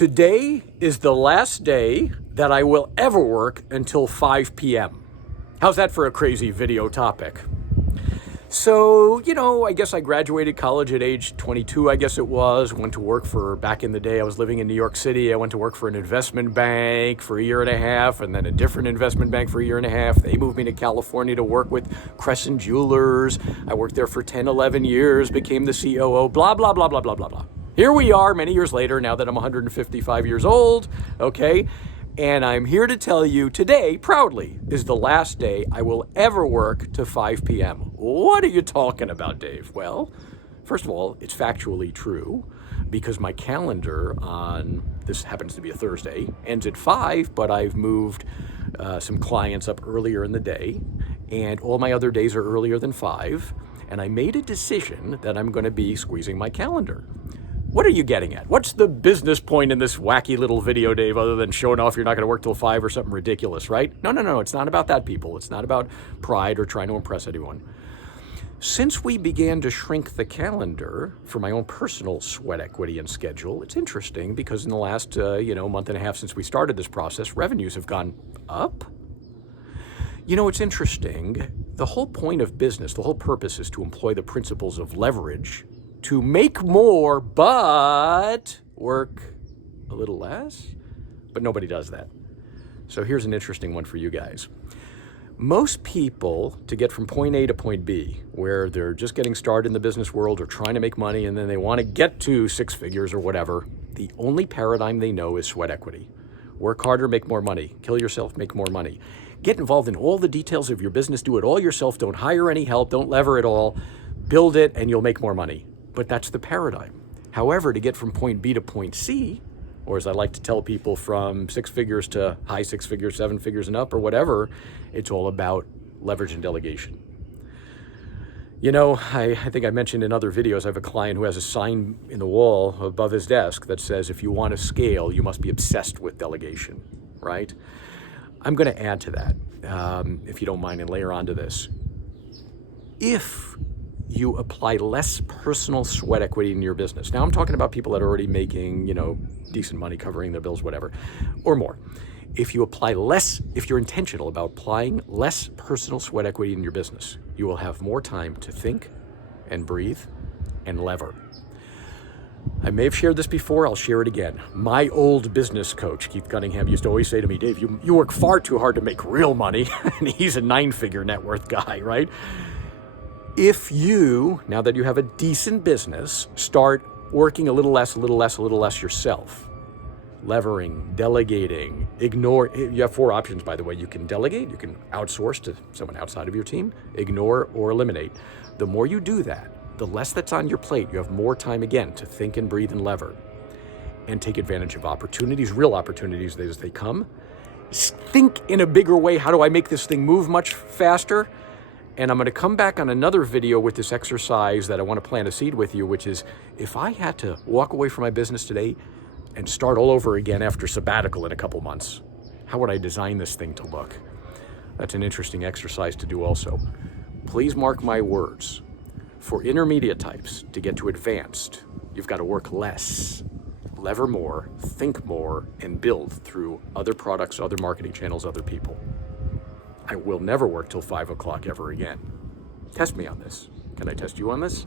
Today is the last day that I will ever work until 5 p.m. How's that for a crazy video topic? So, I guess I graduated college at age 22, I guess it was. Went to work back in the day, I was living in New York City. I went to work for an investment bank for a year and a half, and then a different investment bank for a year and a half. They moved me to California to work with Crescent Jewelers. I worked there for 10, 11 years, became the COO, blah, blah, blah, blah, blah, blah, blah. Here we are many years later, now that I'm 155 years old, okay? And I'm here to tell you today, proudly, is the last day I will ever work to 5 p.m. What are you talking about, Dave? Well, first of all, it's factually true because my calendar this happens to be a Thursday, ends at 5, but I've moved some clients up earlier in the day, and all my other days are earlier than 5, and I made a decision that I'm going to be squeezing my calendar. What are you getting at? What's the business point in this wacky little video, Dave, other than showing off you're not going to work till 5 or something ridiculous, right? No. It's not about that, people. It's not about pride or trying to impress anyone. Since we began to shrink the calendar for my own personal sweat equity and schedule, it's interesting because in the last, month and a half since we started this process, revenues have gone up. It's interesting. The whole point of business, the whole purpose is to employ the principles of leverage to make more, but work a little less. But nobody does that. So here's an interesting one for you guys. Most people, to get from point A to point B, where they're just getting started in the business world or trying to make money and then they want to get to 6 figures or whatever, the only paradigm they know is sweat equity. Work harder, make more money. Kill yourself, make more money. Get involved in all the details of your business. Do it all yourself. Don't hire any help. Don't lever it all. Build it and you'll make more money. But that's the paradigm. However, to get from point B to point C, or as I like to tell people, from 6 figures to high 6 figures, 7 figures and up or whatever, it's all about leverage and delegation. I think I mentioned in other videos, I have a client who has a sign in the wall above his desk that says, if you want to scale, you must be obsessed with delegation, right? I'm going to add to that, if you don't mind, and layer onto this. If you apply less personal sweat equity in your business. Now I'm talking about people that are already making, decent money, covering their bills, whatever, or more. If you're intentional about applying less personal sweat equity in your business, you will have more time to think and breathe and lever. I may have shared this before, I'll share it again. My old business coach, Keith Cunningham, used to always say to me, Dave, you work far too hard to make real money. And he's a 9-figure net worth guy, right? If you, now that you have a decent business, start working a little less yourself, levering, delegating, you have 4 options, by the way. You can delegate, you can outsource to someone outside of your team, ignore, or eliminate. The more you do that, the less that's on your plate. You have more time again to think and breathe and lever and take advantage of opportunities, real opportunities as they come. Think in a bigger way, how do I make this thing move much faster? And I'm going to come back on another video with this exercise that I want to plant a seed with you, which is if I had to walk away from my business today and start all over again after sabbatical in a couple months, how would I design this thing to look? That's an interesting exercise to do also. Please mark my words. For intermediate types, to get to advanced, you've got to work less, lever more, think more, and build through other products, other marketing channels, other people. I will never work till 5 o'clock ever again. Test me on this. Can I test you on this?